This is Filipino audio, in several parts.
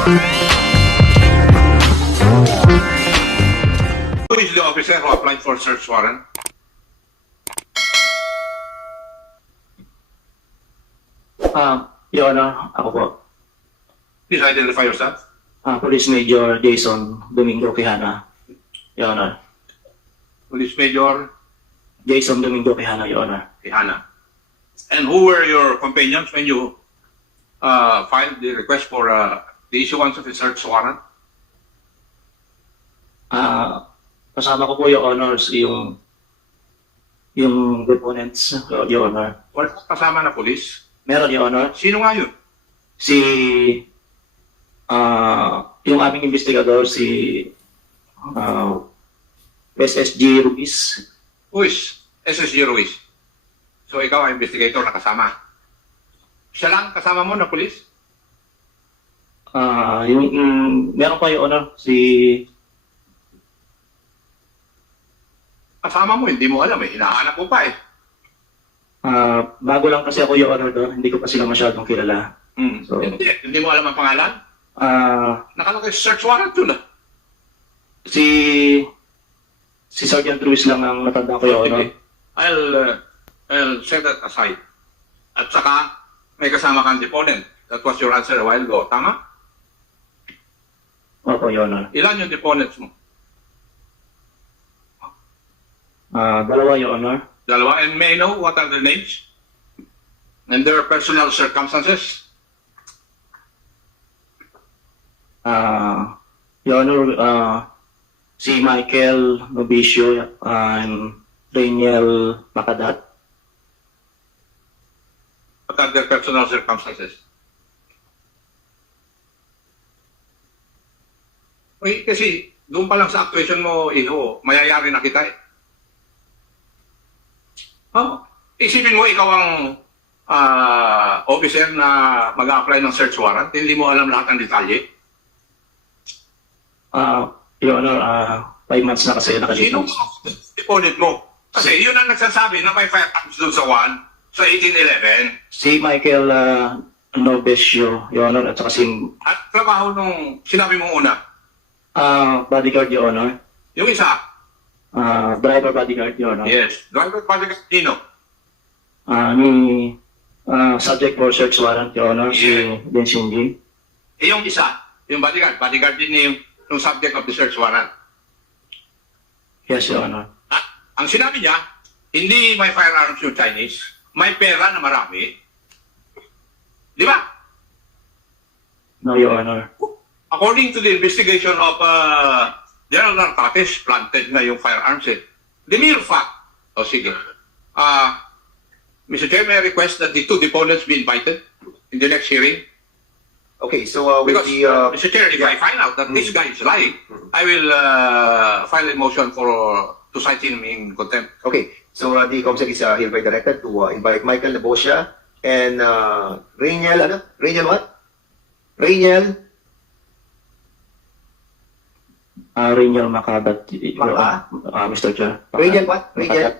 Who is the officer who applied for search warrant? Your Honor, ako po. Please identify yourself. Police Major Jason Domingo Quijana, Your Honor. Police Major Jason Domingo Quijana, Your Honor. Quijana. And who were your companions when you filed the request for the issuance of a search warrant? Kasama ko po, Your Honor, yung deponents, Your Honor. Wala kasama na police? Meron, Your Honor. Sino nga yun? Yung aming investigador, SSG Ruiz. Who is SSG Ruiz? So ikaw ang investigator na kasama. Siya lang kasama mo na police? Meron pa, Your Honor, Kasama mo, hindi mo alam eh. Hinahanap mo pa eh. bago lang kasi ako, Your Honor, doon. Hindi ko pa sila masyadong kilala. So, Hindi mo alam ang pangalan? Nakalagay search warrant yun ah. si Sergeant Ruiz lang ang natanda ko, Your Honor. I'll set that aside. At saka, may kasama kang deponent. That was your answer a while ago. Tama? Opo, Your Honor. Ilan yung deponents mo? Dalawa, Your Honor. Dalawa. And may I know what are their names? And their personal circumstances? Your Honor, si Michael Novicio and Daniel Makadat. What are their personal circumstances? Uy, kasi doon pa lang sa actuation mo, Iho, mayayari na kita eh. Isipin mo, ikaw ang officer na mag-a-apply ng search warrant, hindi mo alam lahat ng detalye. Your Honor, 5 months na kasi Sino nakalipas. deponent mo? Kasi yun ang nagsasabi na may firearms doon sa 1, sa 1811. Si Michael Novicio, Your Honor, at saka si At trabaho nung sinabi mo una. bodyguard, Your Honor. Yung isa, Driver bodyguard, Your Honor. yes, driver bodyguard Dino. Ni subject for search warrant, Your Honor, si Yeah. Ben Shinji. Yung isa, yung bodyguard din yung subject of the search warrant. Yes, Your Honor. Ang sinabi niya, hindi may firearms yung Chinese, may pera na marami. Di ba? No, Your Honor. According to the investigation of General Narcotics, planted na yung firearms eh. The mere fact. O sige. Mr. Chair, may I request that the two deponents be invited in the next hearing? Okay, so with Because, the Mr. Chair, if I find out that this guy is lying, I will file a motion to cite him in contempt. okay, so the COMSEC is hereby directed to invite Michael Nabosia and Rainiel, ano? Rainiel what? Rainiel Rainiel Makadat, Your Maka? Honor. Mr. Chair. Rainiel what? Rainiel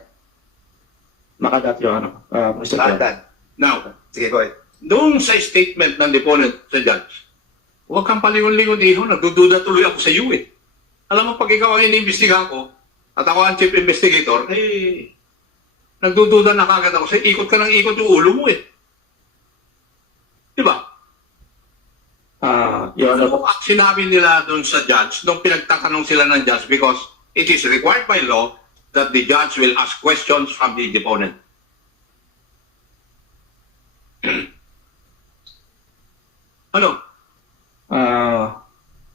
Makadat, Your Honor. Mr. Chair. Landan. Now, Sige, go ahead. doon sa statement ng deponent sa judge, huwag kang palingon-lingon, Iho, nagdududa tuloy ako sa iyo eh. Alam mo, pag ikaw ang iniimbestigahan ko, at ako ang chief investigator, eh, nagdududa na kagad ako sa ikot ka ng ikot yung ulo mo eh. Di ba? Your Honor. Ano ang sinabi nila doon sa judge nung pinagtatanong sila ng judge because it is required by law that the judge will ask questions from the deponent. Ano?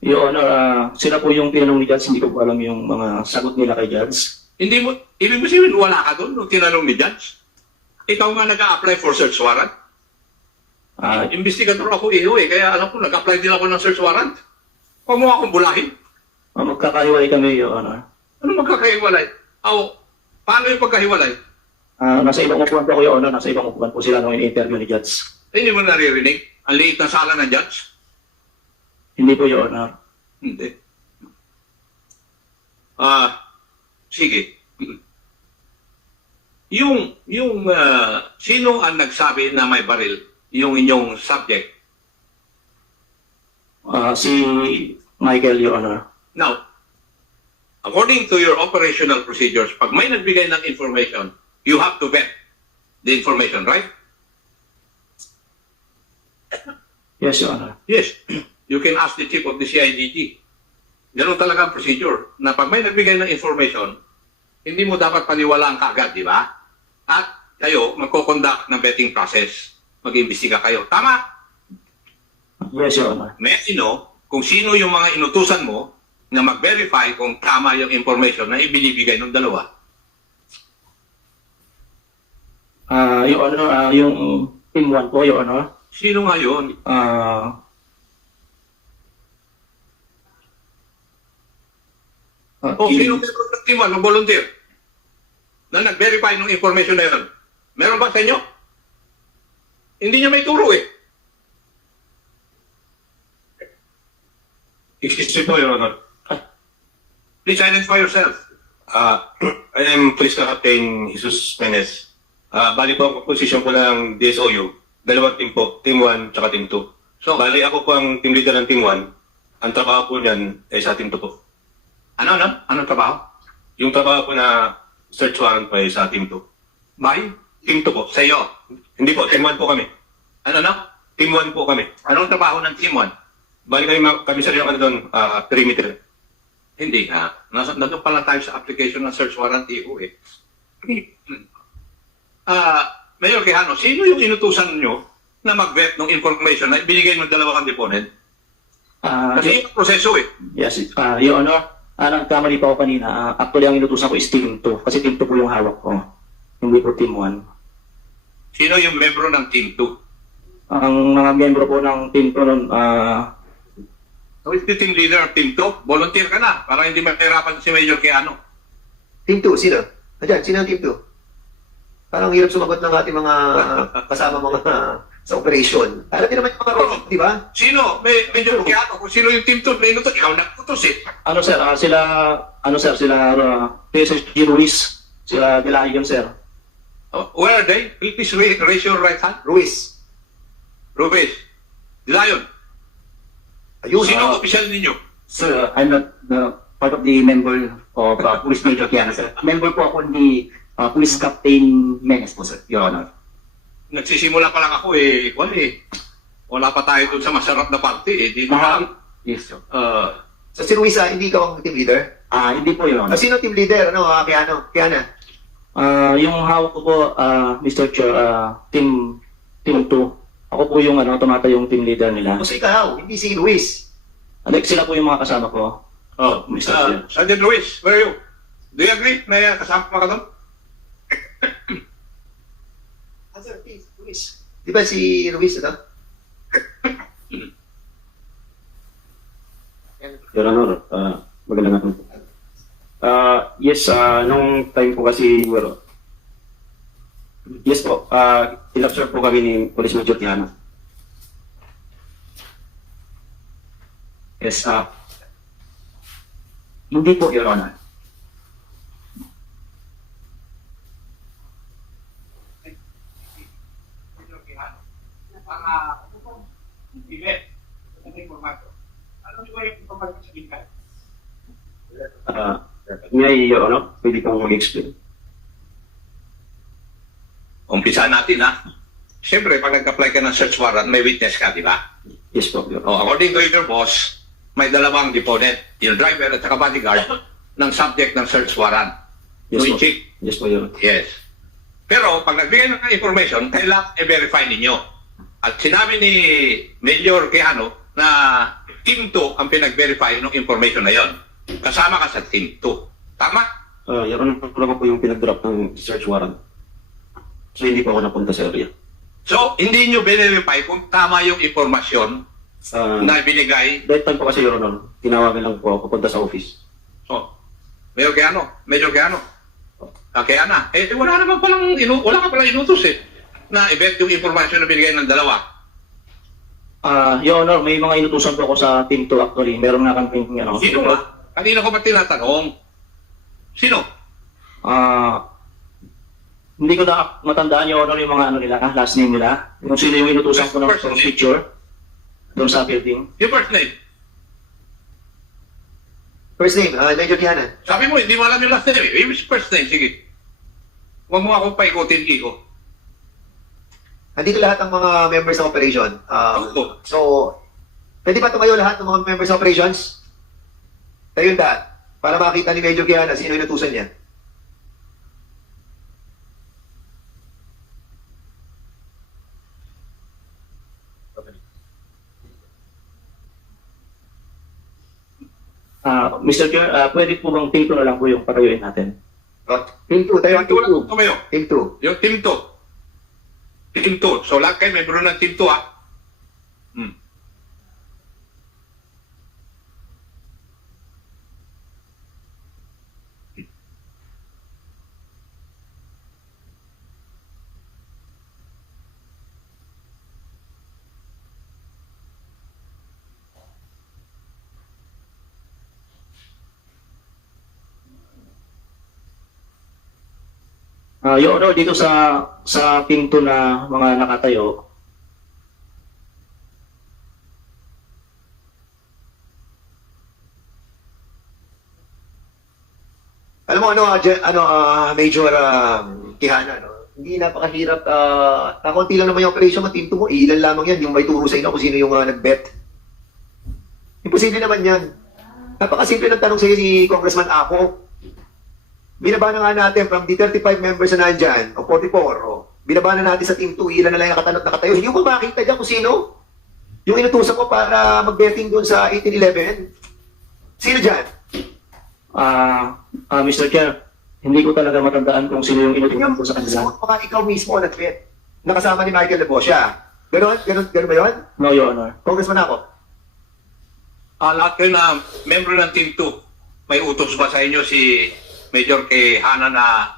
Your Honor, sila po yung tinanong ni Judge, hindi ko po alam yung mga sagot nila kay Judge. Hindi mo, ibig mo sabihin, wala ka doon nung tinanong ni judge? Ikaw nga nag-a-apply for search warrant? Investigator ako iyo eh, kaya alam ko, nag-apply din ako ng search warrant. Huwag mo akong bulahin. Magkakahiwalay kami, Your Honor. Ano magkakahiwalay? Paano yung pagkahiwalay? Nasa ibang upuan po ako, Your Honor. Nasa ibang upuan po sila nung in-interview ni Judge. Hindi mo naririnig? Ang liit ng sala ng judge? Hindi po, Your Honor. Hindi. Sige. Sino ang nagsabi na may baril? Yung inyong subject? Si Michael, Your Honor. Now, according to your operational procedures, pag may nagbigay ng information, you have to vet the information, right? Yes, Your Honor. Yes. You can ask the chief of the CIDG. Ganun talaga ang procedure, na pag may nagbigay ng information, hindi mo dapat paniwalaan kaagad, di ba? At kayo, magkoconduct ng vetting process. Mag-imbestiga kayo. Tama? Yes, Your Honor. May kung sino yung mga inutusan mo na mag-verify kung tama yung information na ibinibigay ng dalawa. Your Honor, yung Team 1 po, Your Honor. Sino nga yun? O sino member ng team 1 ng volunteer na nag-verify ng information na yun? Meron ba sa inyo? Hindi niya may turo eh. Excuse me po, Your Honor. Please identify yourself. I am Police Captain Jesus Menes. Bali po ang position ko ng DSOU. Dalawang team po, Team 1 tsaka Team 2. So, Bali ako po ang team leader ng Team 1. Ang trabaho po niyan ay sa Team 2 po. Anong trabaho? Yung trabaho po na search warrant po ay sa Team 2. By? Team 2 po. Sa iyo. Hindi po, Team 1 po kami. Ano? Team 1 po kami. Anong trabaho ng team 1? Bali kami sir yung ano doon, perimeter. Hindi nga. Nandun pa lang tayo sa application ng search warrant EO eh. Mayor Quijano, sino yung inutusan nyo na mag-vet ng information na ibinigay ng dalawang deponent? Kasi yung proseso eh. Yes, Your Honor. Nagkamali pa ako kanina. Actually, ang inutusan ko is Team 2. Kasi Team 2 po yung hawak ko. Hindi po Team 1. Sino yung membro ng team 2? Ang mga miyembro po ng Team 2 nun, So, is the team leader of team 2? Volunteer ka na para hindi mahirapan si Mayor Quijano. Team 2, sino? Ayan, sino ang Team 2? Parang hirap sumagot ng ating mga kasama mga sa operation. Alam niyo naman yung mga role, di ba? Sino? Mayor Quijano. Kung sino yung team 2, may inutos. Ikaw nagputos eh. sila PSG Ruiz, sila Delayon, sir. Where are they? Please raise your right hand. Ruiz. Ruiz. Lion. Ayun. Sino ang opisyal ninyo? Sir, I'm not part of the member of Police Major Kiana, sir. Member po ako ni Police Captain Menes po, sir, Your Honor. Nagsisimula pa lang ako eh. Wala pa tayo dun sa masarap na party eh. Di ba? Yes, sir. So si Ruiz, hindi ka ang team leader? Hindi po, Your Honor. Sino team leader? Kiana? Yung hawak ko po, Mr. Chair, Team 2. Ako po yung tumata yung team leader nila. O si ikaw, hindi si Ruiz. Sila po yung mga kasama ko. Mr. Chair. Sergeant Ruiz, where are you? Do you agree na kasama ka doon? Sir, please, Ruiz. Di ba si Ruiz ito? Your Honor, magandang hapon po. Yes, nung time po kasi, yes po, in-observe po kami ni Police Major Tiana. Yes, hindi po, Your Honor. May, Your Honor, pwede pong mag-explain. Umpisa natin ha. Siyempre, pag nag-apply ka ng search warrant, may witness ka, di ba? Yes po, Your Honor. According to your boss, may dalawang deponent, yung driver at saka bodyguard, ng subject ng search warrant. Yes po. Check. Yes po, Your Honor. Yes. Pero pag nagbigay ng information, kailangan i-verify ninyo. At sinabi ni Major Quijano na Team 2 ang pinag-verify ng information na yon. Kasama ka sa Team 2. Tama? Your Honor, naman po yung pinag-drop ng search warrant. So, hindi po ako napunta sa area. So, hindi nyo verify kung tama yung informasyon na binigay. That time po kasi, Your Honor, tinawagan lang po ako papunta sa office. So, Major Quijano. Kaya na. Wala naman palang, wala ka palang inutos eh. Na i-vet yung informasyon na binigay ng dalawa. Your Honor, may mga inutusan po ako sa Team 2 actually. Meron na kami Sino ba? Kanina ko ba tinatanong? Sino? Hindi ko na matandaan, Your Honor, yung mga nila, last name nila. Yung sino yung inutusan ko ng picture. doon sa building. Yung first name. First name, Major Kiana. Sabi mo, hindi mo alam yung last name. Yung first name, sige. Huwag mo akong paikutin, Kiko. Andito lahat ng mga members ng operation. Oo. So, pwede ba tumayo lahat ng mga members ng operations? Tayo lahat. Para makita ni Major Kiana sino inutusan niya. Mr. Chair, pwede po bang team 2 na lang po yung patayuin natin? Team 2, tayo ang Team team 2 tumayo. 2. Team 2. Yung team 2. Team 2. So, lahat kayo membro ng team 2, ha? Hmm. Yung Honor, dito sa pinto na mga nakatayo, Alam mo Major Kihana, no? Hindi napakahirap. Konti lang naman yung operation mo, team 2 mo. Ilan lamang yan, yung may turo sa inyo kung sino yung nag-bet. Imposible naman yan. Napakasimple ng tanong sa iyo ni Congressman Ako. Binaba na nga natin from the 35 members na nandyan, o 44, binaba na natin sa team 2, ilan na lang yung nakatayo. Hindi mo makita dyan kung sino. Yung inutusan ko para mag-betting doon sa 1811. Sino dyan? Mr. Chair, hindi ko talaga matandaan kung sino yung inutusan ko sa kanila. Baka ikaw mismo nag-bet. Nakasama ni Michael Lebosya. Ganon ba yun? No, Your Honor. Congressman Ako. Lahat kayo na membro ng team 2, may utos ba sa inyo si Major Kihana na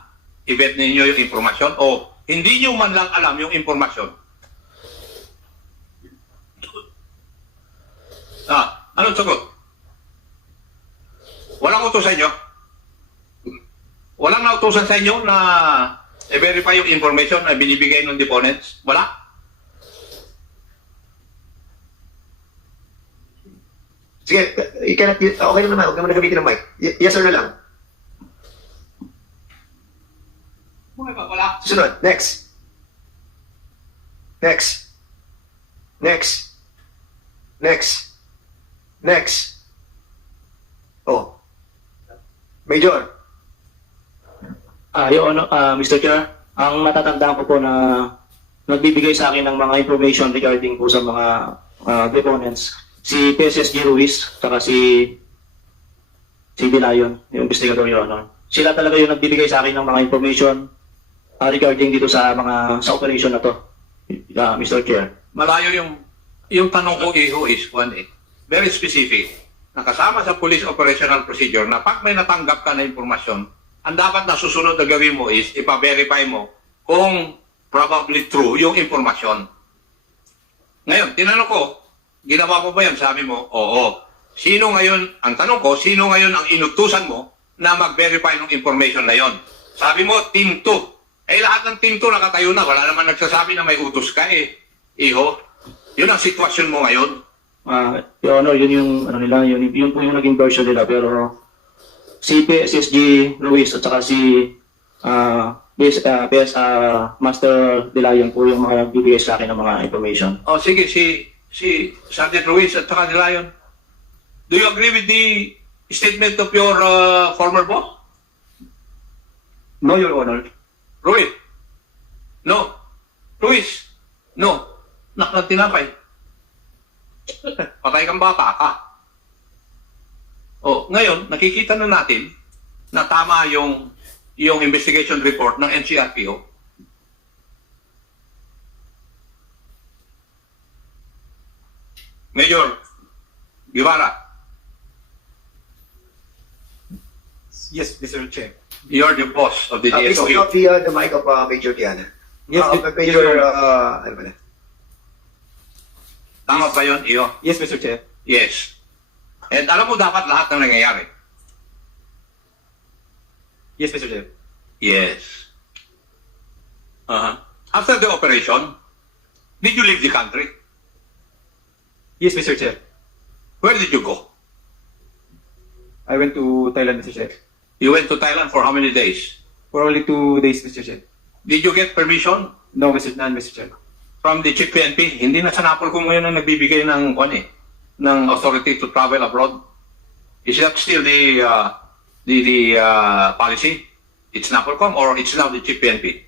i-vet ninyo yung impormasyon o hindi nyo man lang alam yung impormasyon? Anong sagot? Walang utos sa inyo? Walang nautusan sa inyo na i-verify yung information na binibigay ng deponents? Wala? Sige, okay lang naman. Huwag naman nagamitin ng mic. Yes or no lang? Wala. Susunod. Next. Next. Next. Next. Next. Oh. Major. Your Honor, Mr. Chair, ang matatandaan ko po na nagbibigay sa akin ng mga information regarding po sa mga deponents, si PSSG Ruiz, saka si Dilayon, yung investigador, Your Honor. Sila talaga yung nagbibigay sa akin ng mga information regarding dito sa operation na to, Mr. Chair. Malayo yung tanong ko, Iho, is very specific. Nakasama sa Police Operational Procedure na pag may natanggap ka na impormasyon, ang dapat na susunod na gawin mo is ipa-verify mo kung probably true yung impormasyon. Ngayon, tinanong ko, ginawa mo ba yan? Sabi mo, oo. Sino ngayon, ang tanong ko, sino ngayon ang inutusan mo na mag-verify ng information na yon? Sabi mo, Team 2. Lahat ng Team 2 nakatayo na. Wala naman nagsasabi na may utos ka Iho. Yun ang sitwasyon mo ngayon. Your Honor, yun yung, yun po yung naging version nila. Pero si PSSG Ruiz at saka si Master Dilayon po yung mga nagbibigay sa akin ng mga information. Sige, si Sergeant Ruiz at saka nila yun. Do you agree with the statement of your former boss? No, Your Honor. Ruiz? No. Ruiz? No. Tinapay. Patay kang bata ka. Ngayon, nakikita na natin na tama yung investigation report ng NCRPO. Major Guevara. Yes, Mr. Chair. You're the boss of the Please DSOU. off the mic of Major Kiana. Yes, Major, ano ba na? Tama ba yun, Iyo? Yes, Mr. Chair. Yes. And alam mo dapat lahat ng nangyayari. Yes, Mr. Chair. Yes. After the operation, did you leave the country? Yes, Mr. Chair. Where did you go? I went to Thailand, Mr. Chair. You went to Thailand for how many days? For only 2 days, Mr. Chair. Did you get permission No, none, Mr. Chair. from the Chief PNP? Hindi na sa NAPOLCOM ngayon ang nagbibigay ng, ng authority to travel abroad. Is that still the policy? It's NAPOLCOM or it's now the Chief PNP?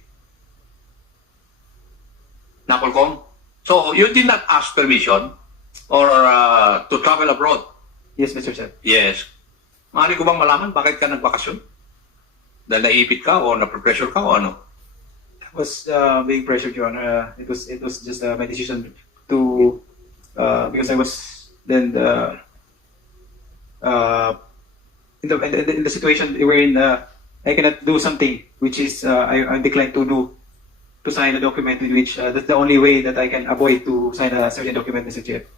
NAPOLCOM? So you did not ask permission or to travel abroad? Yes, Mr. Chair. Yes. Maaari ko bang malaman bakit ka nagbakasyon? Dahil naipit ka o napressure ka o ano? I was being pressured, Your Honor. It was just my decision to because I was then in the situation wherein I cannot do something which is I declined to do, to sign a document in which that's the only way that I can avoid to sign a certain document, Mr. Chair.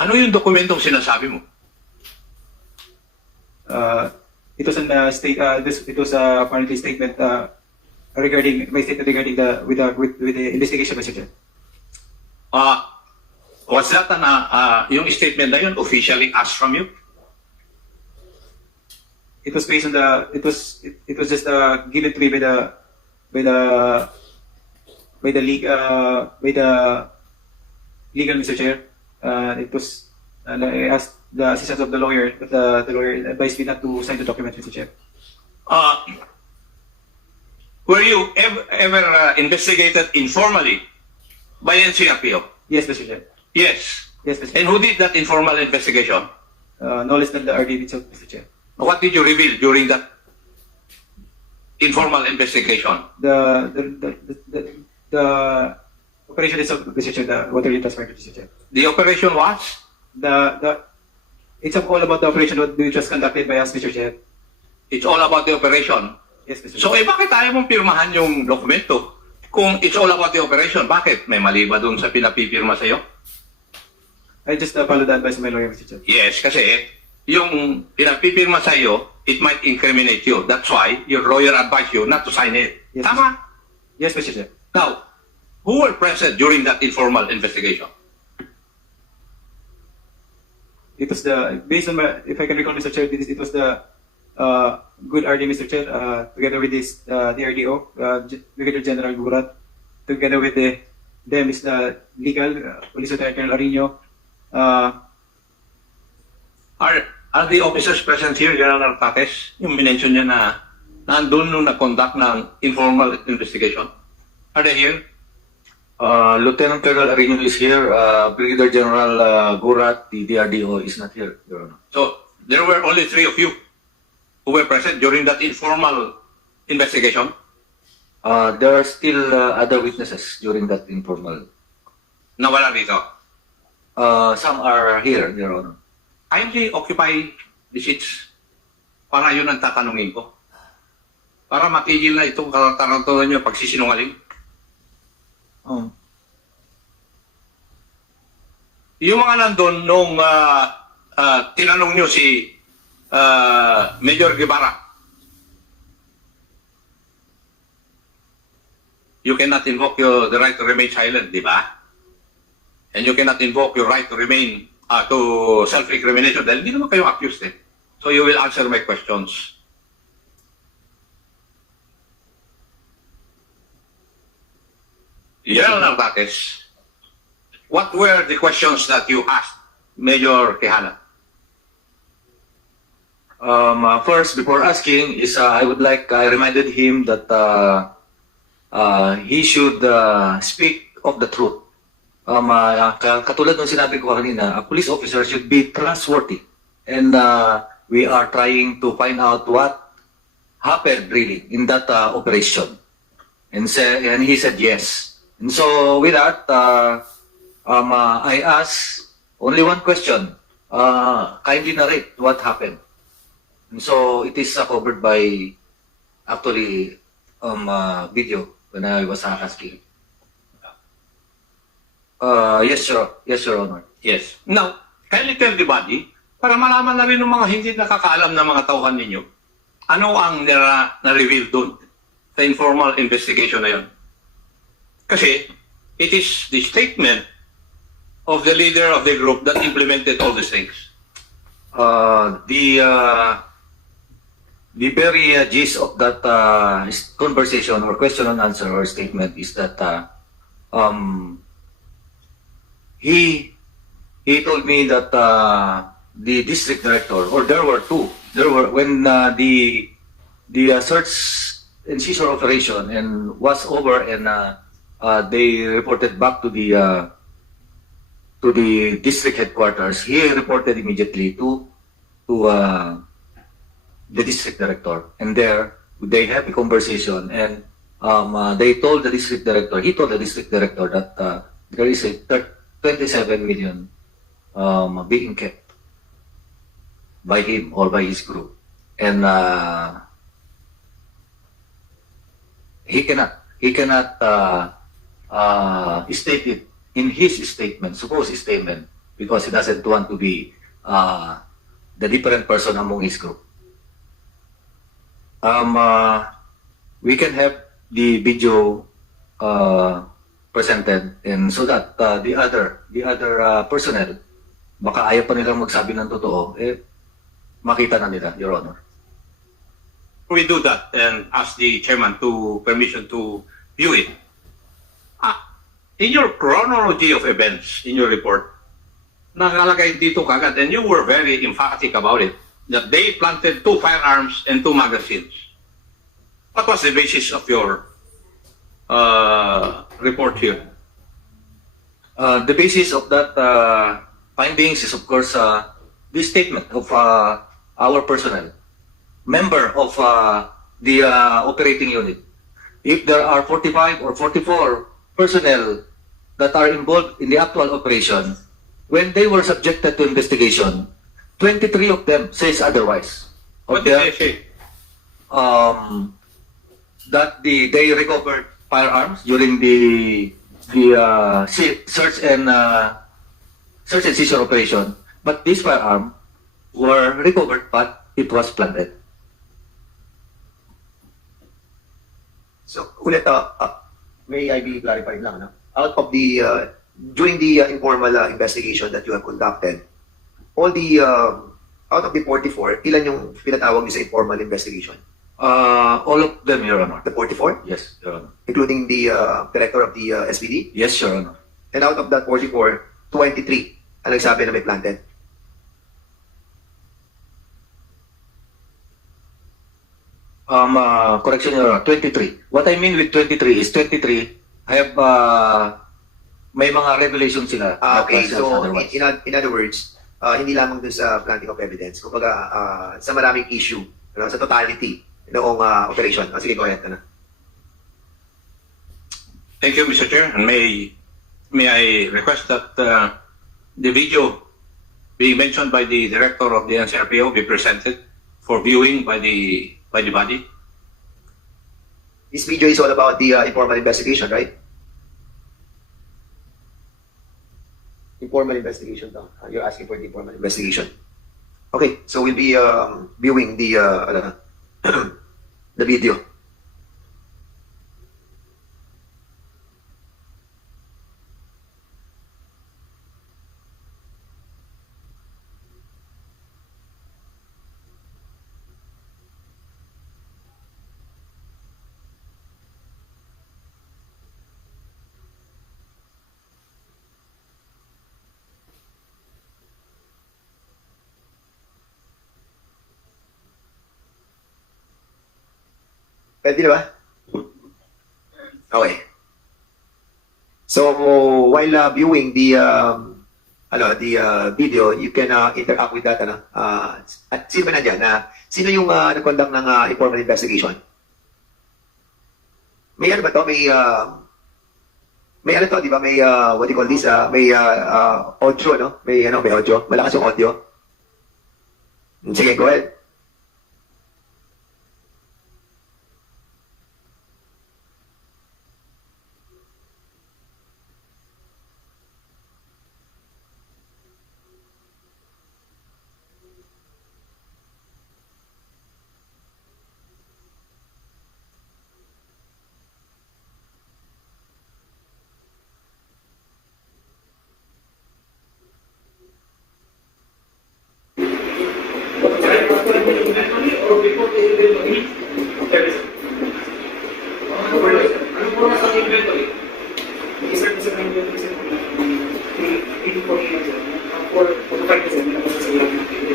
Ano yung dokumentong sinasabi mo? It was it was apparently statement regarding my statement regarding with the investigation, Mr. Chair. Was that yung statement na yun officially asked from you? It was based on it was just given to me by the legal, Mr. Chair. It was I asked the assistance of the lawyer, but the lawyer advised me not to sign the document, Mr. Chair. Were you ever investigated informally by NCRPO? Yes, Mr. Chair. Yes. Yes, Mr. Chair. And who did that informal investigation? No less than the RD itself, Mr. Chair. What did you reveal during that informal investigation? The operation itself, Mr. Chair, what are you transferring, Mr. Chair? The operation was? It's all about the operation which was conducted by us, Mr. Chair. It's all about the operation. Yes, Mr. So, Chair. bakit ayaw mong pirmahan yung dokumento? Kung it's all about the operation, bakit? May mali ba dun sa pinapipirma sa'yo? I just followed the advice of my lawyer, Mr. Chair. Yes, kasi yung pinapipirma sa'yo, it might incriminate you. That's why your lawyer advised you not to sign it. Yes, Tama? Yes, Mr. Chair. Now, who were present during that informal investigation? It was based on if I can recall, Mr. Chair, it was the good RD, Mr. Chair, together with this the RDO, Brigadier General Gurat, together with them is the legal, Police Lieutenant Colonel Arino. Are the officers present here, General Tates? Yung minention niya na nandun nung nag-conduct ng informal investigation. Are they here? Lieutenant Colonel Arino is here. Brigadier General Gurat, the DRDO, is not here, Your Honor. So, there were only 3 of you who were present during that informal investigation? There are still other witnesses during that informal. Nawala dito. Some are here, Your Honor. Kindly occupy the seats. Para yun ang tatanungin ko. Para matigil na itong karantunan niyo pagsisinungaling. Yung mga nandun nung tinanong niyo si Major Guevara, you cannot invoke the right to remain silent, di ba? And you cannot invoke your right to remain to self-incrimination dahil hindi naman kayo accused eh. So you will answer my questions. General Narvaez, what were the questions that you asked Major Quijana? First, before asking, I reminded him that he should speak of the truth. Katulad ng sinabi ko kanina, a police officer should be trustworthy. And we are trying to find out what happened really in that operation. And he said yes. And so with that, I asked only one question. Kindly narrate what happened. And so it is covered by actually video when I was asking. Yes, Your Honor. Yes. Now, kindly tell the body, para malaman na rin ng mga hindi nakakaalam na mga tauhan ninyo, ano ang na-reveal doon sa informal investigation na yun. Kasi, it is the statement of the leader of the group that implemented all these things? The very gist of that conversation or question and answer or statement is that he told me that the district director, or there were two, when the search and seizure operation and was over, and they reported back to the district headquarters, he reported immediately to the district director, and there they had a conversation, and they told the district director, he told the district director that there is a 27 million being kept by him or by his group, and he cannot state it in his statement, supposed statement, because he doesn't want to be the different person among his group. We can have the video presented, and so that the other personnel, baka ayaw pa nilang magsabi ng totoo, makita na nila, Your Honor. We do that and ask the chairman to permission to view it. In your chronology of events in your report, nakalagay dito kagad, and you were very emphatic about it, that they planted 2 firearms and 2 magazines. What was the basis of your report here? The basis of that findings is, of course, the statement of our personnel, member of the operating unit. If there are 45 or 44 personnel that are involved in the actual operation, when they were subjected to investigation, 23 of them says otherwise. What did they say? That they recovered firearms during the search and seizure operation, but these firearms were recovered, but it was planted. So, ulit, may I be clarified lang, no? Out of the, during the informal investigation that you have conducted, all the, out of the 44, ilan yung pinatawag niyo sa informal investigation? All of them, Your Honor. The 44? Yes, Your Honor. Including the director of the SBD? Yes, Your Honor. And out of that 44, 23 ang nagsabi na may planted. Correction, Your Honor, 23. What I mean with 23 is 23 have may mga revelation sila. Okay, that so otherwise. in other words, hindi lamang dun sa planting of evidence, kumbaga sa maraming issue, sa totality noong operation. Sige, go ahead. Thank you, Mr. Chair. And may I request that the video being mentioned by the director of the NCRPO be presented for viewing by the body? This video is all about the informal investigation, right? Informal investigation daw. You're asking for the informal investigation. Okay, so we'll be viewing the the video. Pwede na ba? Okay. So while viewing the video, you can interact with that. At sino ba nandiyan? Sino yung nag-conduct ng informal investigation? May ano ba to? May ano to, di ba? May what do you call this? May audio, no? May audio. Malakas yung audio. Sige, go ahead.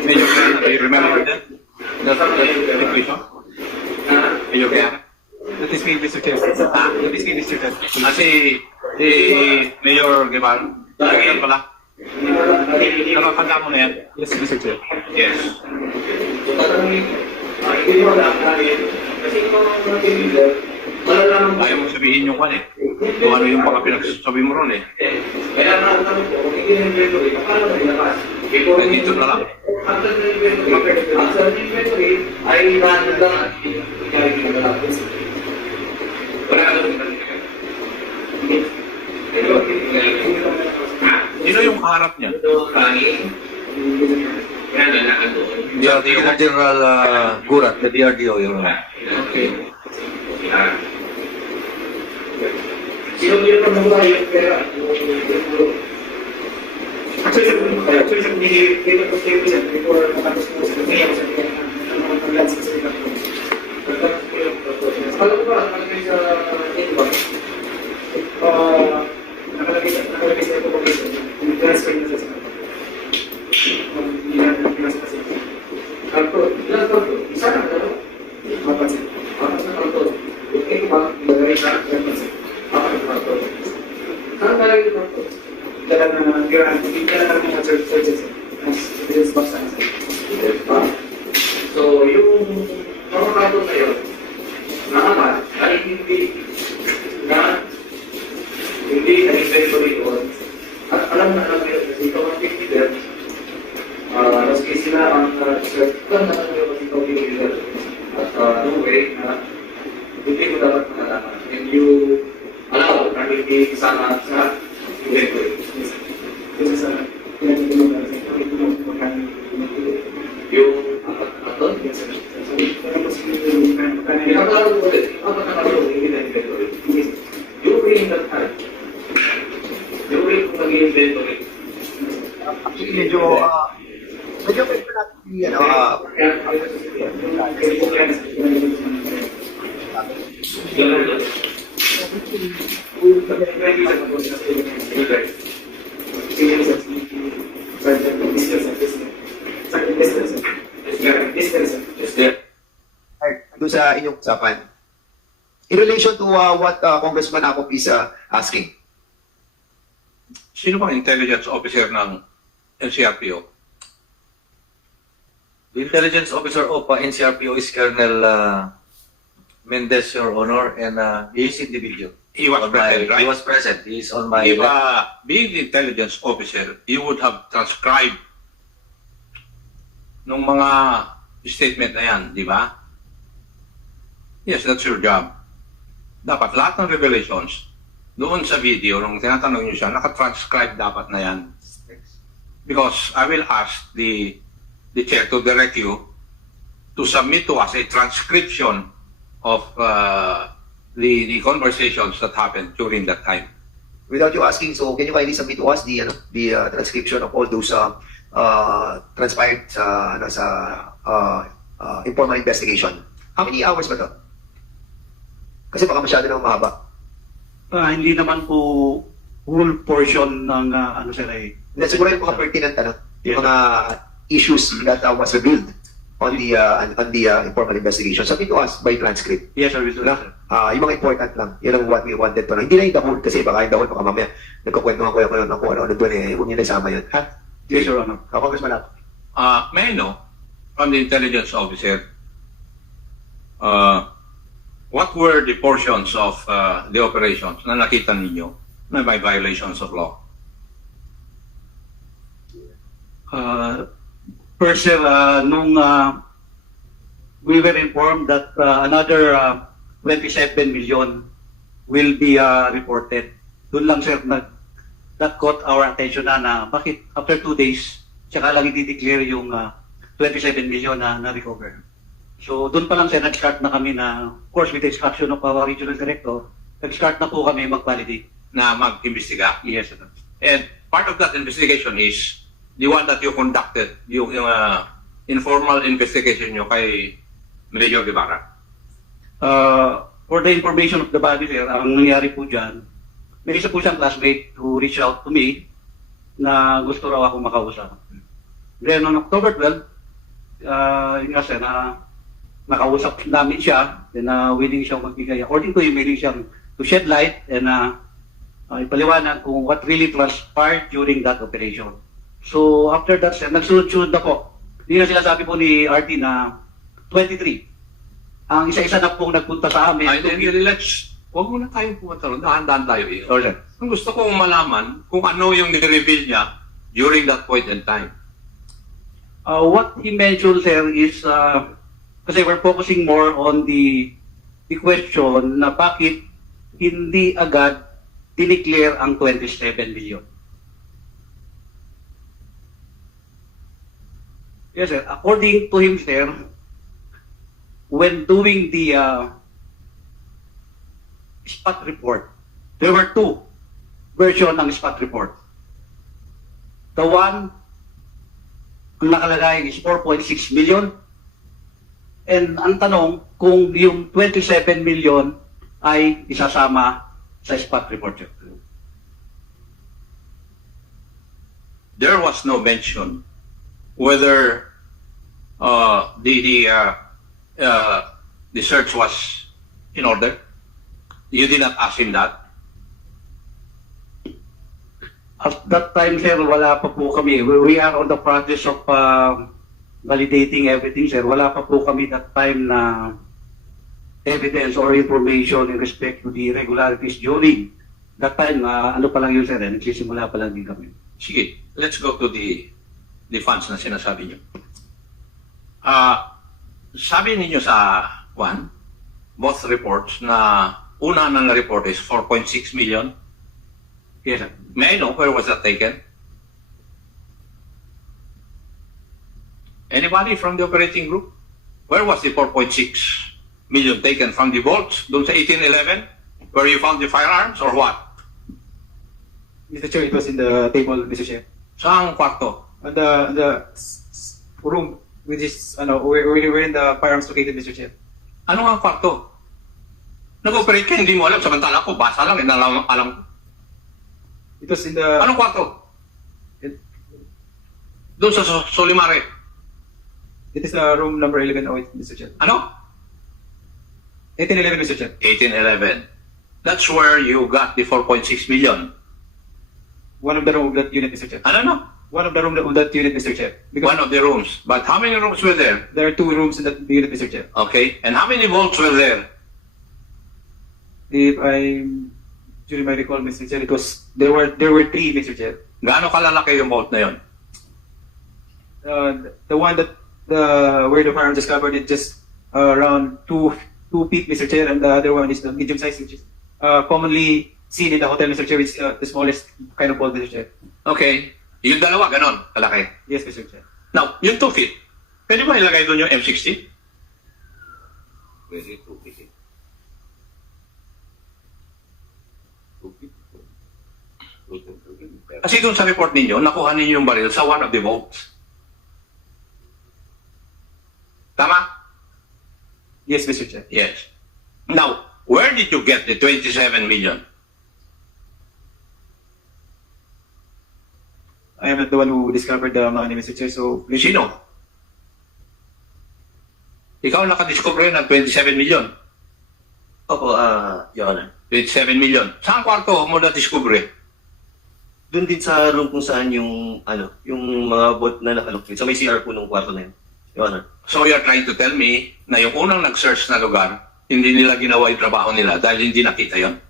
Major Kayana, do you remember that? That situation? Major Kayana? That is me, Mr. Chair. That is me, Mr. Chair. Si Mayor Guevara, kailan pala? Nakakanda mo na yan? Yes, Mr. Chair. Yes. Ayaw mo sabihin yung kwan eh. Kung ano yung mga pinagsasabi mo ron eh. Nandito na lang. Sino yung kaharap niya? Brigadier General Gurat, the DRDO, Your Honor. Okay. So, yung mga kato na yun, naman, ay hindi na-inventory doon. At alam yun, kasi ito ang leader, maski sila ang alam yun kasi ito ang leader. At no way na hindi ko dapat makalaman. And you allow na hindi kasama sa inventory. Kasi sa pinag-inuman sa yung aton, Medyo pwede natin doon sa inyong usapan. In relation to what Congressman Akop is asking. Sino bang intelligence officer ng NCRPO? The intelligence officer of NCRPO is Colonel Mendez, Your Honor, and he is individual. He was present, right? He was present. He is on my If left. being the intelligence officer, you would have transcribed nung mga statement na yan, di ba? Yes, that's your job. Dapat lahat ng revelations doon sa video, nung tinatanong niyo siya, nakatranscribe dapat na yan. Because I will ask the chair to direct you to submit to us a transcription of the conversations that happened during that time. Without you asking, so can you kindly submit to us the transcription of all those transpired sa informal investigation? How many hours ba to? Kasi baka masyado nang mahaba. Hindi naman po whole portion ng ano sila eh. Then siguro yung mga pertinent yung mga issues that was revealed on the informal investigation. Submit to us by transcript. Yes, sir. Yes, sir. Yung mga important lang. Yan ang what we wanted to know. Hindi na yung the whole, kasi baka yung the whole, baka mamaya nagkukwentuhan ko yung ano doon eh. Huwag nyo na isama yun. Ha? Yes, Your Honor. Congressman Akop. May I know from the intelligence officer, what were the portions of the operations na nakita ninyo na may violations of law? First, sir, nung we were informed that another 27 million will be reported. Doon lang, sir, that caught our attention na bakit after 2 days, tsaka lang i-declare yung 27 million na recover. So doon pa lang, sir, nag-start na kami na, of course, with the instruction of our regional director, nag-start na po kami mag-validate. Na mag-imbestiga. Yes, sir. And part of that investigation is the one that you conducted, yung informal investigation nyo kay Major Guevara. For the information of the body, sir, ang nangyari po dyan, may isa po siyang classmate who reached out to me na gusto raw ako makausap. Then on October 12, yun nga sir, nakausap namin siya, then willing siyang magbigay. According to him, willing siyang to shed light and ipaliwanag kung what really transpired during that operation. So after that sir, nagsunod-sunod na po. Hindi na sinasabi po ni RT na 23. Ang isa-isa na pong nagpunta sa amin. Ay, then, huwag muna tayong pumunta ron. Dahan-dahan tayo eh. Sorry, sir. Ang gusto kong malaman kung ano yung ni-reveal niya during that point in time. What he mentioned, sir, is kasi we're focusing more on the question na bakit hindi agad dineclare ang 27 million. Yes, sir. According to him, sir, when doing the spot report, there were two versions ng spot report. The one ang nakalagay is 4.6 million. And ang tanong kung yung 27 million ay isasama sa spot report. There was no mention whether the search was in order. You did not ask him that. At that time, sir, wala pa po kami. We are on the process of validating everything, sir. Wala pa po kami that time na evidence or information in respect to the irregularities during that time. Ano pa lang yun, sir? Nagsisimula pa lang din kami. Sige, let's go to the funds na sinasabi niyo. Sabi ninyo sa both reports na una na report is 4.6 million. Yes, sir. May I know where was that taken? Anybody from the operating group? Where was the 4.6 million taken? From the vaults doon sa 1811? Where you found the firearms or what? Mr. Chair, it was in the table, Mr. Chair. Saan kwarto? And room, which is, we're in the firearms located, Mr. Chair. Ano nga kwarto? Nag-operate ka, hindi mo alam. Samantala ko, basa lang, alam ko. It was in the... Anong kwarto? Doon sa Solimare. It is room number 1108, Mr. Chair. Ano? 1811, Mr. Chair. 1811. That's where you got the 4.6 million. One of the room of that unit, Mr. Chair. Ano? One of the room of that unit, Mr. Chair. Because One of the rooms. But how many rooms were there? there are two rooms in that unit, Mr. Chair. Okay. And how many vaults were there? If during my recall, Mr. Chair, there were three, Mr. Chair. Gaano kalalaki yung vault na yun? The one that where the firearm discovered it just around 2 feet, Mr. Chair, and the other one is the medium size, which is commonly seen in the hotel, Mr. Chair, which is the smallest kind of vault, Mr. Chair. Okay. Yung dalawa, ganon, kalaki. Yes, Mr. Chair. Now, yung 2 feet, pwede ba ilagay doon yung M60? Pwede 2 feet. Kasi doon sa report ninyo, nakuha ninyo yung baril sa one of the vaults. Tama? Yes, Mr. Chair. Yes. Now, where did you get the 27 million? I am not the one who discovered the money, Mr. Chair, so... Sino? Ikaw ang nakadiscover ng 27 million. Opo, Your Honor. 27 million. Saan kwarto mo na-discover? Doon din sa room kung saan yung mga bot na nakalocate. Sa may CR po nung kwarto na yun, Your Honor. So you're trying to tell me na yung unang nag-search na lugar, hindi nila ginawa yung trabaho nila dahil hindi nakita yon?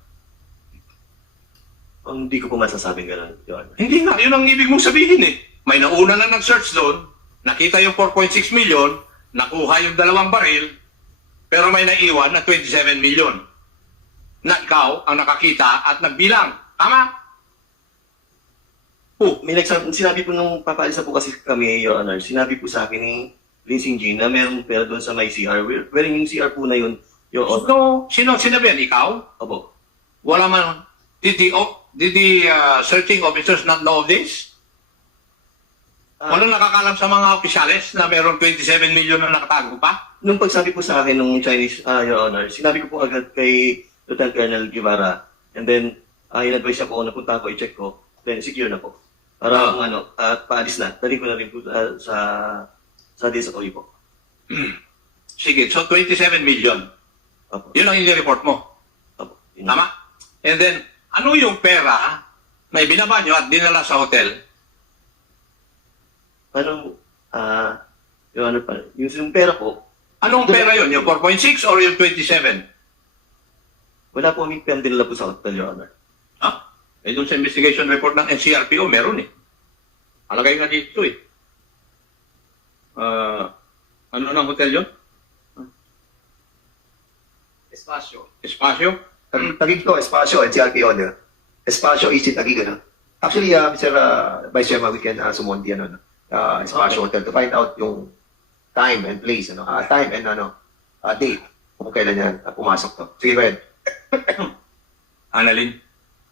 Hindi ko po masasabing gano'n, Your Honor. Hindi nga, yun ang ibig mong sabihin eh. May nauna na nag-search doon, nakita yung 4.6 million, nakuha yung 2 baril, pero may naiwan na 27 million. Na ikaw ang nakakita at nagbilang. Tama? Sinabi po nung papaalis na po kasi kami, Your Honor, sinabi po sa akin ni Linsing Jean na merong pera doon sa may CR. Wherein yung CR po na yun, Your Honor. So, sino sinabi yan? Ikaw? Opo. Wala man. Did the searching officers not know of this? Walang nakakalam sa mga opisyales na merong 27 million na nakatago pa? Nung pagsabi po sa akin nung Chinese, Your Honor, sinabi ko po agad kay Lieutenant Colonel Guevara. And then, in-advise siya po, napunta ko, i-check ko. Then, secure na po. Para at paalis na. Dali ko na rin po sa DSOU po. Sige, so 27 million. Opo. Yun ang report mo. Opo. Tama? And then, ano yung pera na ibinaba nyo at dinala sa hotel? Paano, yung yung pera po, Anong pera yun? Yung 4.6 or yung 27? wala po kami dinala po sa hotel, Your Honor. Ha? Eh, doon sa investigation report ng NCRPO, meron eh. Alagay nga dito eh. Ano ng hotel yun? Espasyo. Espasyo? Tagig to, Espasyo, NCRPO, no? Espasyo, East Tagig, ano? Actually, Mr. Vice Chairman, we can summon the, Espasyo Hotel to find out yung time and place, time and, date, kung kailan yan pumasok to. Sige, go ahead. Annalyn,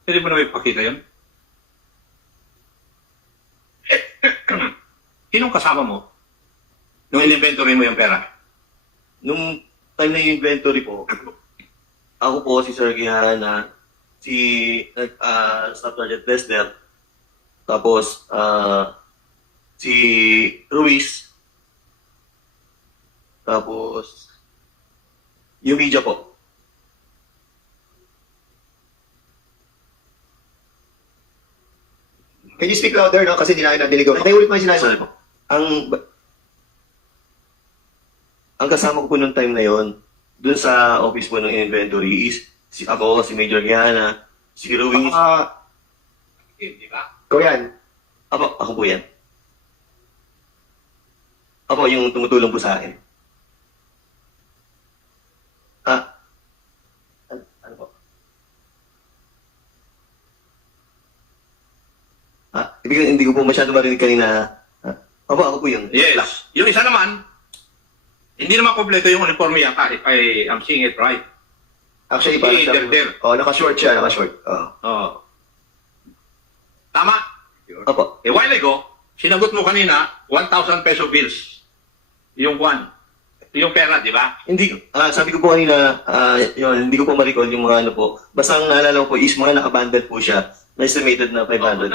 pwede mo na ipakita yun? Sinong kasama mo? Nung in-inventory mo yung pera? Nung time na yung inventory po, ako po, si Sir Gihana, si Staff Sergeant Lesler, tapos si Ruiz, tapos yung media po. Can you speak louder, no? Kasi hindi na nadinig ko. Okay, ulit mo yung sinabi Sorry mo. po. Ang kasama ko po nung time na yon, dun sa office po ng inventory is ako, si Major Gihana, si Ruiz, Di ba? Go yan. ako po yan. Ako yung tumutulong po sa akin. Ano po? Hindi ko po masyado marinig kanina. Ako po yun. Yes. Yung isa naman, hindi naman kompleto yung uniforme yata if I am seeing it right. Actually, parang Hindi, siyang- there. naka-short siya, naka-short. Oh. Tama? Opo. A while ago, sinagot mo kanina, 1,000 peso bills. Yung yung pera, di ba? Hindi, sabi ko po kanina, yun, hindi ko po ma-recall yung mga ano po. Basta ang naalala ko po is mga nakabundle po siya na estimated na 500.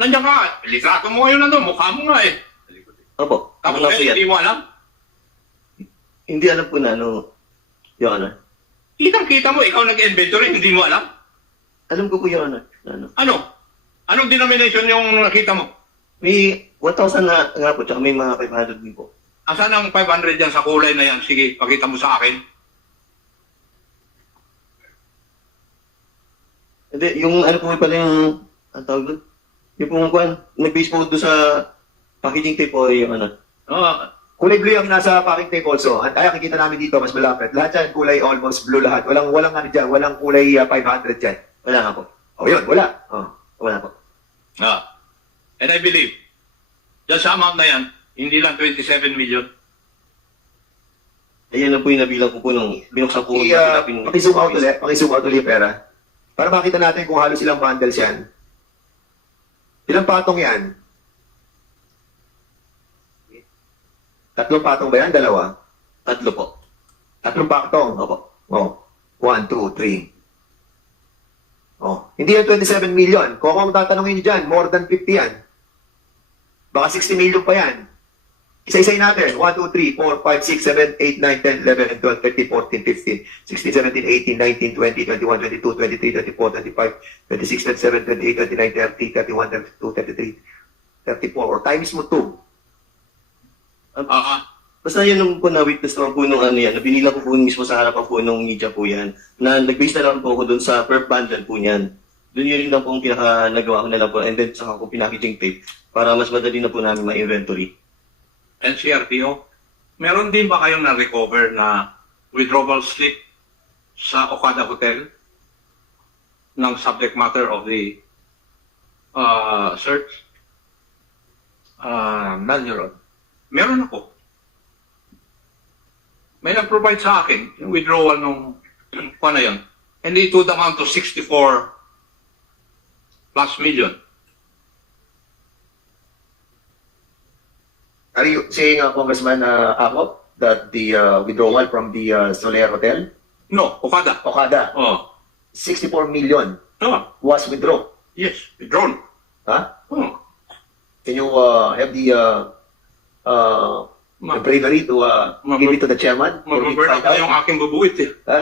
Nandiyan ka. Litrato mo ngayon nandun. Mukha mo nga eh. Opo. Tapos Ano po yan? hindi mo alam. Hindi alam po na ano, Your Honor. Kitang-kita mo, ikaw nag-inventory, hindi mo alam. Alam ko po, Your Honor. Ano? Anong denomination yung nakita mo? May 1,000 nga po, tsaka may mga 500 din po. Asan ang 500 yan sa kulay na yan? Sige, pakita mo sa akin. Hindi, yung ano po pala yung, ang tawag doon? Yung pong kwan, nag-base po doon sa packaging tape po, Your Honor. Kulay blue yung nasa packing tape also. Ay, nakikita namin dito, mas malapit. Lahat yan, kulay almost blue lahat. Walang ano dyan, walang kulay 500 dyan. Wala nga po. Yun, wala. Wala po. And I believe, dyan sa amount na yan, hindi lang 27 million. Ayan na po yung nabilang ko po nung binuksan po. Pakisume out ulit yung pera. Para makita natin kung halos ilang bundles yan. Ilang patong yan? 3 patong ba yan? 2? 3 po. 3 patong? Opo. 1, 2, 3. Hindi yan 27 million. Kung ako ang tatanungin nyo dyan, more than 50 yan. Baka 60 million pa yan. Isa-isay natin. 1, 2, 3, 4, 5, 6, 7, 8, 9, 10, 11, 12, 13, 14, 15, 16, 17, 18, 19, 20, 21, 22, 23, 24, 25, 26, 27, 28, 29, 30, 31, 32, 33, 34. Or times mo 2. Basta yan nung po na-witness naman po nung ano yan, na binila ko po mismo sa harapan po nung media po yan, na nag-base na lang po ako dun sa per bundle po niyan. Doon yun lang po ang pinaka-nagawa ko na lang po, and then saka ko pinakaging tape para mas madali na po namin ma-inventory. NCRPO, meron din ba kayong na-recover na withdrawal slip sa Okada Hotel ng subject matter of the search? None, Your Honor. Meron ako. May nag-provide sa akin yung withdrawal nung kung ano yun. And it would amount to 64 plus million. Are you saying, Congressman Akop, that the withdrawal from the Soler Hotel, No, Okada. Okada, Oh. 64 million No. was withdrawn? Yes, withdrawn. Ha? Hmm. Can you have the bravery to give it to the chairman? For me to Mababurn find ako yung out? aking bubuit eh. Ha?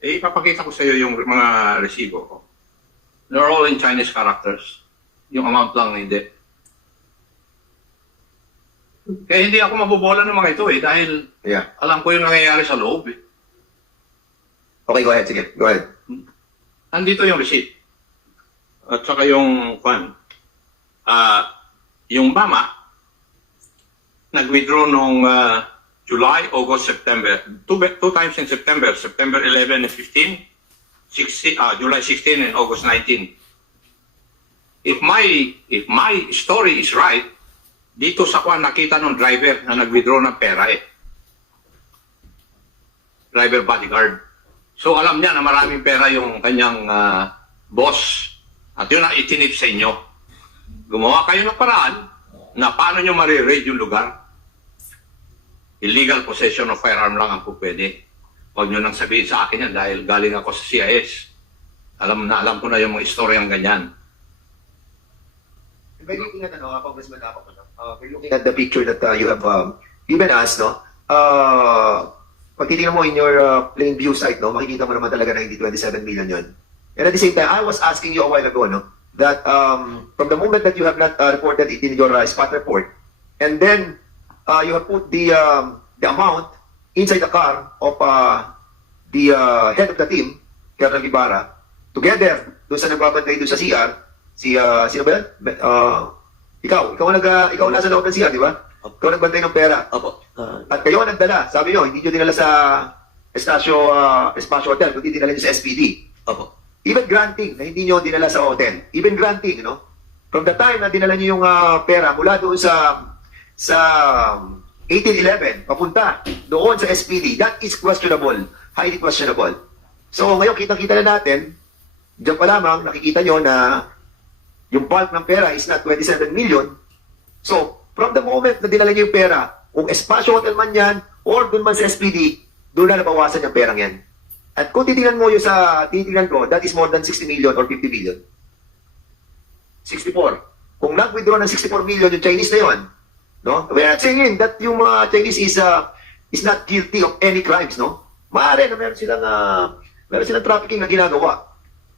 Ipapakita ko sa iyo yung mga resibo ko. They're all in Chinese characters. Yung amount lang hindi. Kaya hindi ako mabobola ng mga ito eh, dahil Yeah. alam ko yung nangyayari sa loob eh. Okay, go ahead. Sige, go ahead. Andito yung receipt. At saka yung yung BAMA, nag-withdraw nung July, August, September. Two times in September. September 11 and 15. July 16 and August 19. If my story is right, dito sa kwan nakita ng driver na nag-withdraw ng pera eh. Driver bodyguard. So alam niya na maraming pera yung kanyang boss. At yun ang itinip sa inyo. Gumawa kayo ng paraan na paano nyo marirate yung lugar. Illegal possession of firearm lang ang pwede. Huwag nyo nang sabihin sa akin yan dahil galing ako sa CIS. Alam ko na yung mga istoryang ganyan. By looking at Congressman by looking at the picture that you have given us, no? Pag titingnan mo in your plain view site, no, makikita mo naman talaga na hindi 27 million yun. And at the same time, I was asking you a while ago, no, that from the moment that you have not reported it in your spot report, and then you have put the amount inside the car of the head of the team, Colonel Guevara, together doon sa nagbabantay doon sa CR, sino ba yan? Ikaw ang nasa loob ng CR, di ba? Ikaw nagbantay ng pera. Opo. At kayo ang nagdala. Sabi nyo, hindi nyo dinala sa Espacio Hotel, kundi dinala nyo sa SPD. Opo. Even granting na hindi nyo dinala sa hotel. Even granting, no? From the time na dinala nyo yung pera mula doon sa 1811, papunta doon sa SPD, that is questionable. Highly questionable. So ngayon, kitang-kita na natin, diyan pa lamang, nakikita nyo na yung bulk ng pera is not 27 million. So, from the moment na dinala nyo yung pera, kung Espacio Hotel man yan, or doon man sa SPD, doon na nabawasan yung perang yan. At kung titingnan mo yung titingnan ko, that is more than 60 million or 50 million. 64. Kung nag-withdraw ng 64 million yung Chinese na yun, no? We're not saying that yung mga Chinese is not guilty of any crimes, no? Maaari na meron silang trafficking na ginagawa.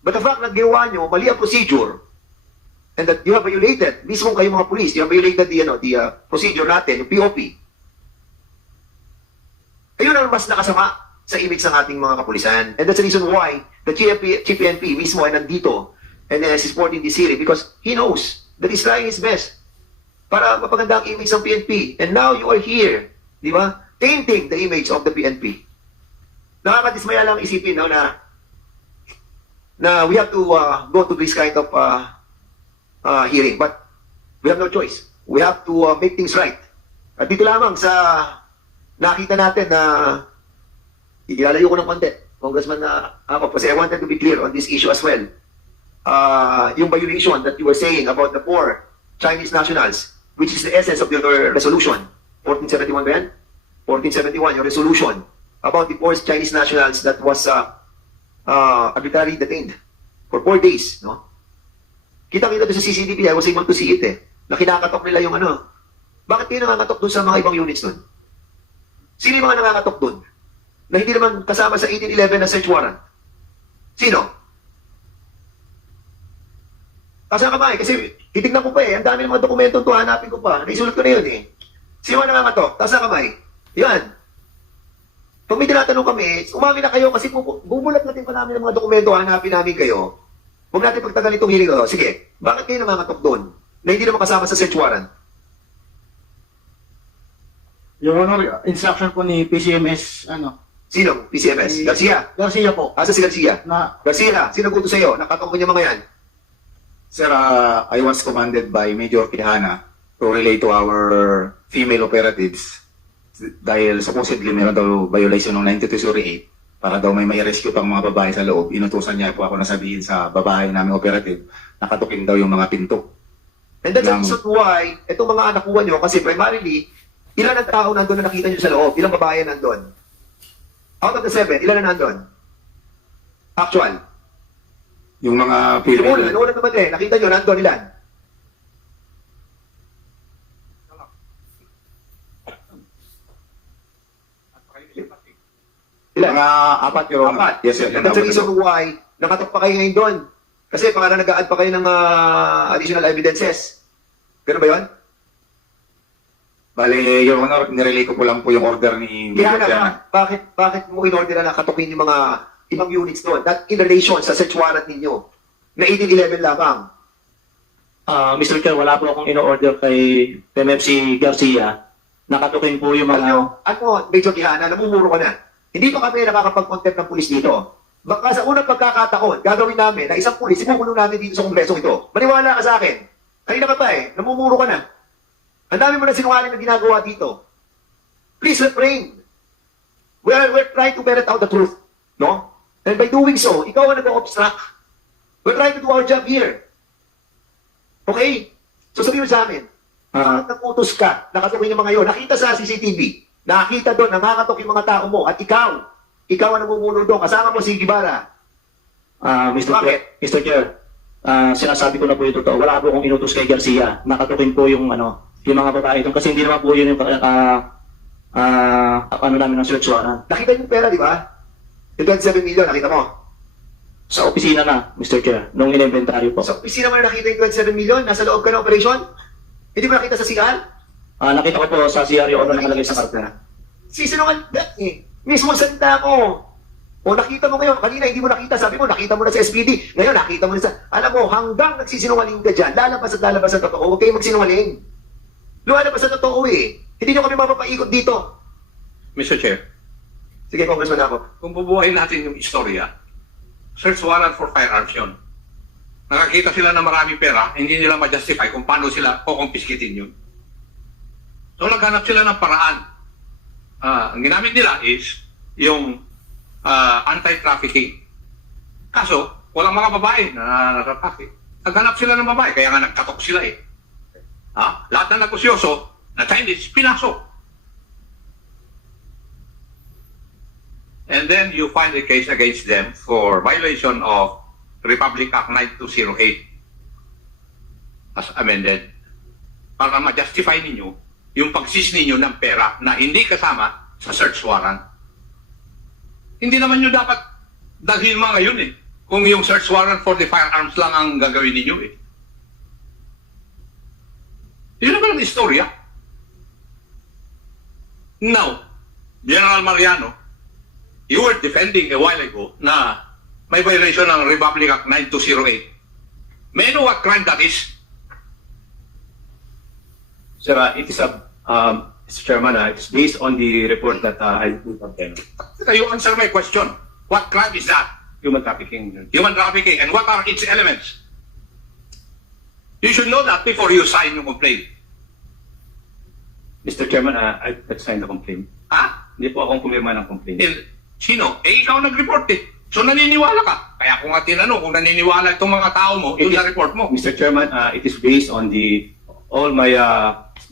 But the fact na ginawa nyo, mali ang procedure, and that you have violated, mismo kayo mga police, you have violated the procedure natin, yung POP. Ayun ang mas nakasama sa image ng ating mga kapulisan. And that's the reason why the GPNP mismo ay nandito and is supporting this hearing because he knows that he's trying his best para mapaganda ang image ng PNP. And now you are here, di ba? Tainting the image of the PNP. Nakakadismaya lang isipin no, na we have to go to this kind of hearing. But we have no choice. We have to make things right. At dito lamang sa nakita natin na ilalayo ko ng konti, Congressman ako, kasi I wanted to be clear on this issue as well. Yung violation that you were saying about the 4 Chinese nationals, which is the essence of your resolution, 1471 ba yan? 1471, your resolution about the 4 Chinese nationals that was arbitrarily detained for 4 days, no? Kita-kita doon sa CCTV, I was able to see it eh. Na kinakatok nila yung ano. Bakit kayo nangangatok doon sa mga ibang units doon? Sino yung mga nangangatok doon? Na hindi naman kasama sa 1811 na search warrant? Sino? Kasama kamay, kasi titignan ko pa eh. Ang dami ng mga dokumento ito, hanapin ko pa. Naisulat ko na yun eh. Sino ang nangangatok? Kasama kamay. Yan. Pag may tinatanong kami, umamin na kayo kasi bubulat natin pa namin ng mga dokumento, hanapin namin kayo. Huwag natin pagtagal itong hearing. Sige, bakit kayo nangangatok doon na hindi naman kasama sa search warrant? Your Honor, instruction po ni PCMS, Sino? PCMS? Garcia? Garcia po. Asa si Garcia? Na, Garcia, sino gusto sa'yo? Nakatok ko niya mga yan. Sir, I was commanded by Major Quijana to relay to our female operatives dahil supposedly meron daw violation ng 9208 para daw may rescue pang mga babae sa loob. Inutusan niya po ako na sabihin sa babae namin operative, nakatukin daw yung mga pinto. And that's the reason why, itong mga anak kuha nyo, kasi primarily, ilan ang tao nandun na nakita nyo sa loob? Ilang babae nandun? Out of the 7, ilan na nandun? Actual. Yung mga Simulan, female. naman naman nakita nyo, nandun ilan? Ilan? Mga apat, Your Honor. Apat. Yes, sir. And that's the reason why nakatok pa kayo ngayon doon. Kasi para nag-a-add pa kayo ng additional evidences. Ganun ba yun? Bale, Your Honor, nirelay ko po lang po yung order ni Kaya Major Kiana. bakit mo in-order na katukin yung mga ibang units doon? That in relation sa search warrant ninyo na 1811 lamang. Mr. Chair, wala po akong in-order kay MFC Garcia. Nakatukin po yung mga... Major Quijana, namumuro ka na. Hindi pa kami nakakapag-contempt ng pulis dito. Baka sa unang pagkakataon, gagawin namin na isang pulis, ipukulong namin dito sa kongreso ito. Maniwala ka sa akin. Kanina ka pa namumuro ka na. Ang dami mo na sinungaling na ginagawa dito. Please refrain. We're trying to ferret out the truth. No? And by doing so, ikaw ang nag-obstruct. We're trying to do our job here. Okay? So sabihin mo sa amin, nag-utos ka, nakatukin yung mga yun, nakita sa CCTV, nakita doon, nakakatok yung mga tao mo, at ikaw ang namumuno doon, kasama mo si Guevara. Mr. Chair, sinasabi ko na po yung totoo. Wala po akong inutos kay Garcia. Nakatukin po yung mga babae doon kasi hindi naman po yun yung namin ng search warrant. Nakita yung pera, di ba? Yung 27 million, nakita mo? Sa opisina na, Mr. Chair, nung in-inventory po. Sa opisina mo na nakita yung 27 million, nasa loob ka ng operasyon? Hindi mo nakita sa CR? Nakita ko po sa CR yung ano nakalagay sa karta. Sisinungan, mismo salita mo. O nakita mo ngayon, kanina hindi mo nakita, sabi mo nakita mo na sa SPD, ngayon nakita mo na sa, alam mo, hanggang nagsisinungaling ka dyan, lalabas ang totoo, huwag kayong magsinungaling. Lumalabas ang totoo hindi nyo kami mapapaikot dito. Mr. Chair, Sige, Congressman ako. kung bubuhayin natin yung istorya, search warrant for firearms yun. Nakakita sila ng maraming pera, hindi nila ma-justify kung paano sila kukumpiskitin yun. So naghanap sila ng paraan. Ang ginamit nila is yung anti-trafficking. Kaso, walang mga babae na nasa-traffic. Naghanap sila ng babae, kaya nga nagkatok sila lahat ng negosyoso na Chinese, pinasok. And then you find a case against them for violation of Republic Act 9208 as amended para ma-justify ninyo yung pag-seize ninyo ng pera na hindi kasama sa search warrant. Hindi naman nyo dapat dalhin mga yun kung yung search warrant for the firearms lang ang gagawin ninyo Yun naman ang istorya. Now, General Mariano, you were defending a while ago na may violation ng Republic Act 9208. May I know what crime that is? Sir, it is Mr. Chairman, it's based on the report that I did of them. You answer my question. What crime is that? Human trafficking. Human trafficking. And what are its elements? You should know that before you sign your complaint. Mr. Chairman, I signed the complaint. Hindi po akong pumirma ng complaint. Sino? Ikaw nag-report So naniniwala ka. Kaya kung nga tinanong kung naniniwala itong mga tao mo, yung sa report mo. Mr. Chairman, it is based on all my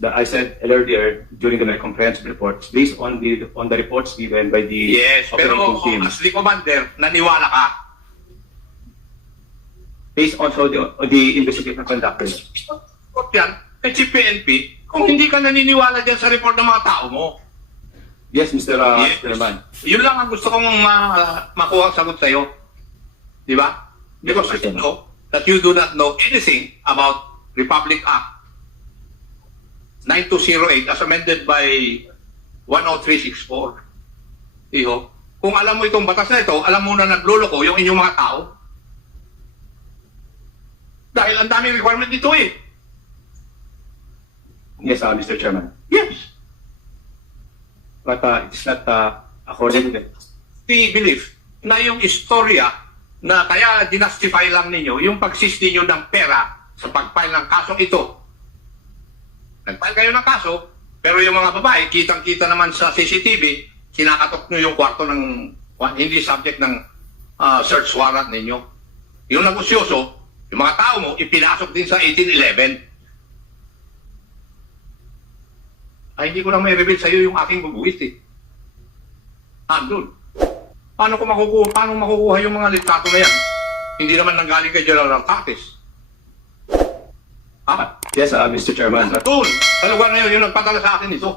that I said earlier during my comprehensive reports, based on the reports given by the Yes, pero operating team. as the commander, naniwala ka. Based also the investigation conducted. Report yan, kay Chief PNP, kung hindi ka naniniwala dyan sa report ng mga tao mo. Yes, Mr. Yes. Chairman. Yun lang ang gusto kong makuha ang sagot sa'yo. Di ba? Because I know that you do not know anything about Republic Act 9208 as amended by 10364. Iho, kung alam mo itong batas na ito, alam mo na nagluloko yung inyong mga tao. Dahil ang daming requirement dito Yes, Mr. Chairman. Yes. But it's not according to The belief na yung istorya na kaya dinastify lang ninyo yung pag-seize ninyo ng pera sa pag-file ng kasong ito. Nag-file kayo ng kaso, pero yung mga babae, kitang-kita naman sa CCTV, kinakatok nyo yung kwarto ng hindi subject ng search warrant ninyo. Yung negosyoso, yung mga tao mo, ipinasok din sa 1811. Ay, hindi ko lang may reveal sa'yo yung aking bubuwit Andun. Paano makukuha yung mga litrato na yan? Hindi naman nanggaling kay General Tatis. Ha? Yes, Mr. Chairman. Doon, sa lugar na yun, yung nagpadala sa akin ito.